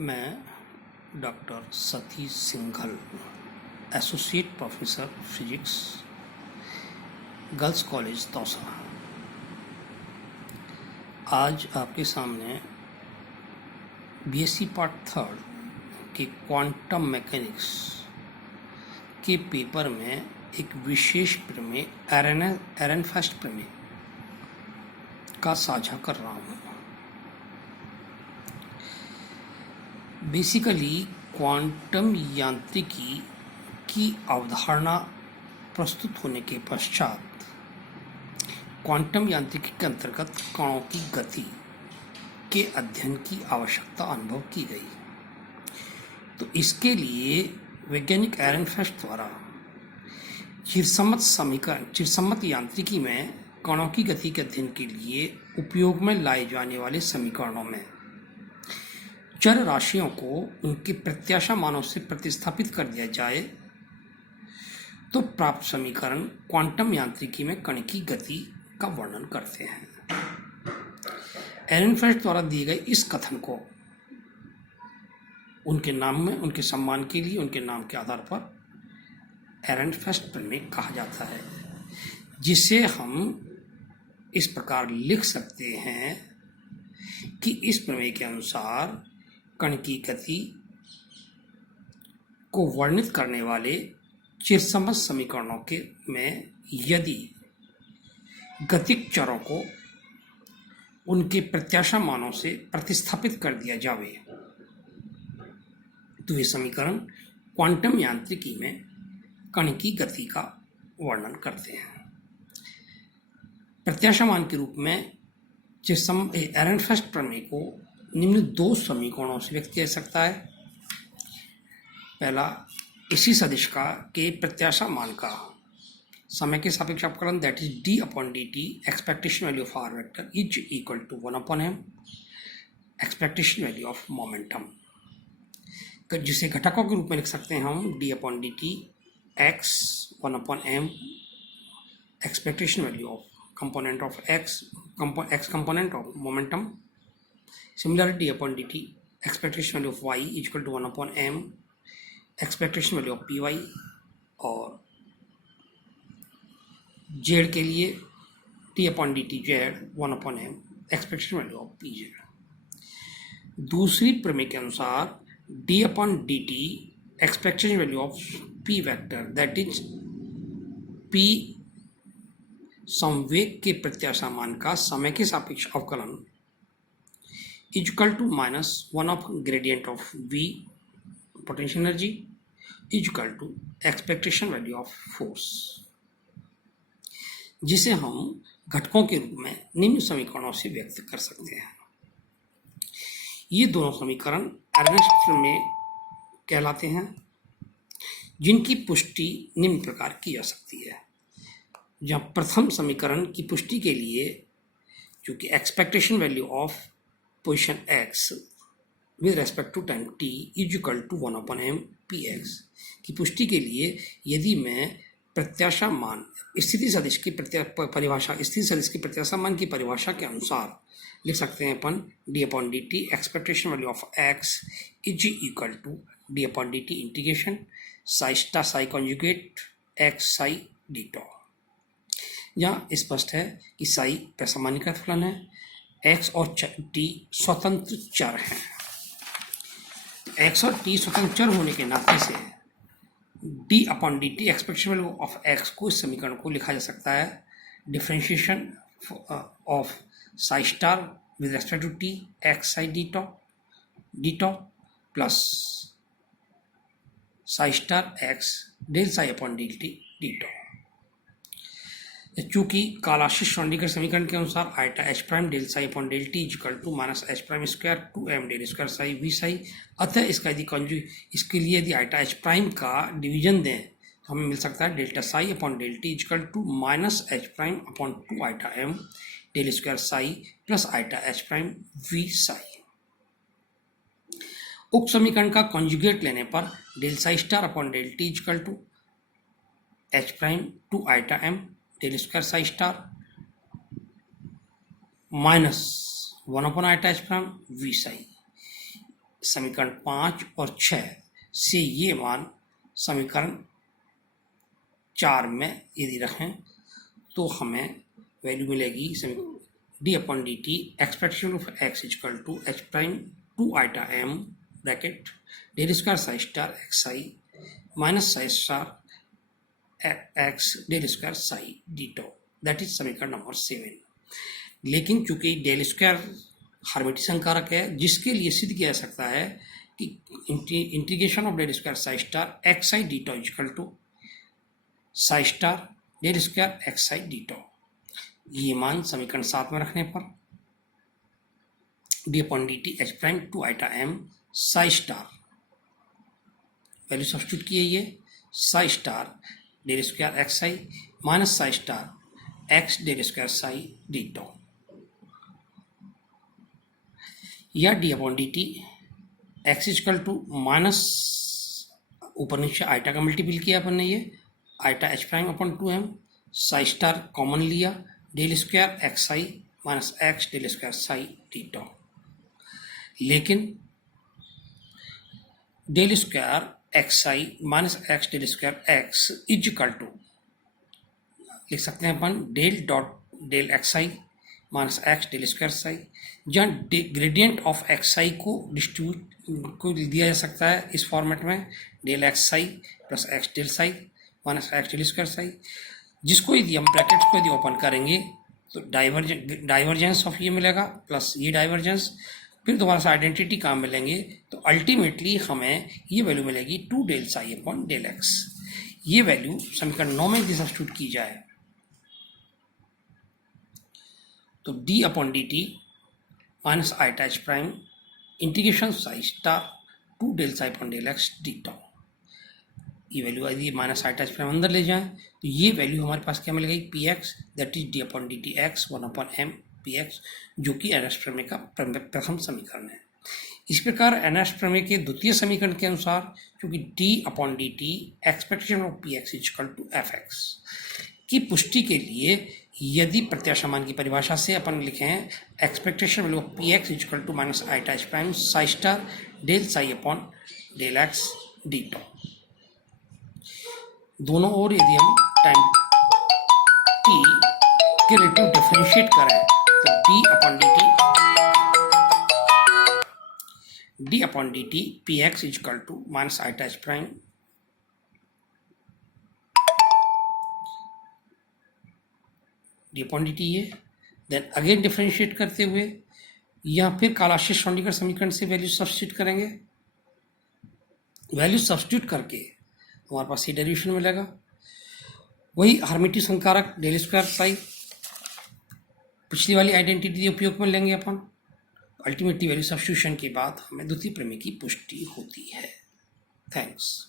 मैं doctor Satish Singhal, associate professor physics, girls college Dausa, आज आपके सामने बीएससी पार्ट थर्ड के क्वांटम मैकेनिक्स के पेपर में एक विशेष प्रमेय एरेनफेस्ट प्रमेय का साझा कर रहा हूँ। बेसिकली क्वांटम यांत्रिकी की अवधारणा प्रस्तुत होने के पश्चात क्वांटम यांत्रिकी के अंतर्गत कणों की गति के अध्ययन की आवश्यकता अनुभव की गई। तो इसके लिए वैज्ञानिक एरेनफेस्ट द्वारा चिरसम्मत यांत्रिकी में कणों की गति के अध्ययन के लिए उपयोग में लाए जाने वाले समीकरणों में चर राशियों को उनके प्रत्याशा मानों से प्रतिस्थापित कर दिया जाए तो प्राप्त समीकरण क्वांटम यांत्रिकी में कण की गति का वर्णन करते हैं। एरेनफेस्ट द्वारा दिए गए इस कथन को उनके नाम में, उनके सम्मान के लिए, उनके नाम के आधार पर एरेनफेस्ट प्रमेय कहा जाता है, जिसे हम इस प्रकार लिख सकते हैं कि इस प्रमेय के अनुसार कण की गति को वर्णित करने वाले चिरसम्मत समीकरणों के में यदि गतिक चरों को उनके प्रत्याशा मानों से प्रतिस्थापित कर दिया जावे तो ये समीकरण क्वांटम यांत्रिकी में कण की गति का वर्णन करते हैं। प्रत्याशा मान के रूप में एरेनफेस्ट प्रमेय को निम्न दो समीकरणों से व्यक्त किया जा सकता है। पहला, इसी सदिश का के प्रत्याशा मान का समय के सापेक्ष अवकलन that is D upon D T expectation value of R vector is equal to 1 upon M expectation value of momentum, जिसे घटकों के रूप में लिख सकते हैं हम D upon D T x 1 upon M expectation value of component of X component of momentum. Similarly, d upon dt expectation value of y is equal to 1 upon m expectation value of py, और z के लिए t upon dt z 1 upon m expectation value of pz। दूसरी प्रमेय के अनुसार d upon dt expectation value of p vector that is p संवेग के प्रत्याशा मान का समय के सापेक्ष अवकलन equal to -1 of gradient of v potential energy equal to expectation value of force, जिसे हम घटकों के रूप में निम्न समीकरणों से व्यक्त कर सकते हैं। ये दोनों समीकरण एरेनफेस्ट में कहलाते हैं, जिनकी पुष्टि निम्न प्रकार की जा सकती है। जहाँ प्रथम समीकरण की पुष्टि के लिए चूंकि expectation value of position x with respect to time t is equal to 1 upon m px की पुष्टि के लिए यदि मैं प्रत्याशा मान स्थिति सदिश की प्रत्याशा मान की परिभाषा के अनुसार लिख सकते हैं अपन d upon D T expectation value of x is equal to d upon D t integration psi conjugate x psi d tau. यहाँ स्पष्ट है कि साई सामान्यीकृत फलन है, x और t स्वतंत्र चर हैं। x और t स्वतंत्र चर होने के नाते से d upon D T expectation value of x को इस समीकरण को लिखा जा सकता है differentiation of psi star with respect to t x psi d tau plus psi star x del psi upon D t d tau. चूंकि कालाशीष श्रोडिंगर समीकरण के अनुसार iota h prime del psi upon del t equal to minus h prime square 2m del square psi v psi, अतः इसका यदि इसके लिए यदि आइटा एच प्राइम का डिवीजन दें तो हमें मिल सकता है delta psi upon del t equal to minus h prime upon 2 eta m del square psi plus eta h prime v psi. उक्त समीकरण का कॉन्जुगेट लेने पर del psi star upon del t equal to h prime 2 eta m del square psi star minus 1 upon eta h prime v psi समीकरण 5 और 6 से ये मान समीकरण 4 में यदि रखें तो हमें वैल्यू मिलेगी d upon D T expectation of x equal to h prime 2 eta m bracket del square psi star x i minus psi star x del square psi d tau, that is समीकरण number 7। लेकिन चूंकि del square Hermitian संकारक है, जिसके लिए सिद्ध किया जा सकता है कि integration of del square psi star x i d tau equal to psi star del square x i d tau, ये मान समीकरण 7 में रखने पर d upon D t h prime 2 eta m psi star value substitute किए, ये psi star del square x i minus psi star x del square psi d tau, या d upon D T x equal to minus ऊपर नीचे eta का multiple किया अपन ने, ये eta h prime upon 2m psi star common लिया del square x i minus x del square psi d tau. लेकिन del square x i minus x del square x is equal to लिख सकते हैं अपन del dot del x i minus x del square psi, जहाँ gradient of x आई को distribute को दिया जा सकता है इस फॉर्मेट में del x i plus x del psi minus x del square psi, जिसको यदि हम ब्रैकेट्स को यदि ओपन करेंगे तो डाइवर्जेंस ऑफ ये मिलेगा प्लस ये डाइवर्जेंस, फिर दोबारा से आइडेंटिटी काम मिलेंगे, तो अल्टीमेटली हमें ये वैल्यू मिलेगी 2 del psi upon del x. ये वैल्यू समीकरण 9 में यदि सब्स्टिट्यूट की जाए तो d upon D t minus eta h prime integration psi star 2 del psi upon del x d tau, ये वैल्यू यदि माइनस आइटा एच प्राइम अंदर ले जाएं तो ये वैल्यू हमारे पास क्या मिल गई p x, that is D upon D T x 1 upon m p x, जो कि एनएस प्रमेय का प्रथम समीकरण है। इस प्रकार एनएस प्रमेय के द्वितीय समीकरण के अनुसार क्योंकि d upon D T expectation of p x equal to f x की पुष्टि के लिए यदि प्रत्याशा मान की परिभाषा से अपन लिखें expectation value of p x equal to minus eta h prime psi star del psi upon del x d tau, दोनों ओर यदि हम टाइम टी के रिलेटिव डिफरेंशिएट करें तो d upon D t p x equal to minus eta h prime d upon D t ये, then again differentiate करते हुए या फिर कालाशीष श्रोडिंगर समीकरण से वैल्यू सब्स्टिट्यूट करेंगे, वैल्यू सब्स्टिट्यूट करके हमारे पास ये डेरिवेशन मिलेगा, वही हर्मिटियन संकारक डेल स्क्वायर साई पिछली वाली आइडेंटिटी उपयोग में लेंगे अपन, अल्टीमेटली वैल्यू सब्स्टिट्यूशन के बाद हमें द्वितीय प्रमेय की पुष्टि होती है। थैंक्स।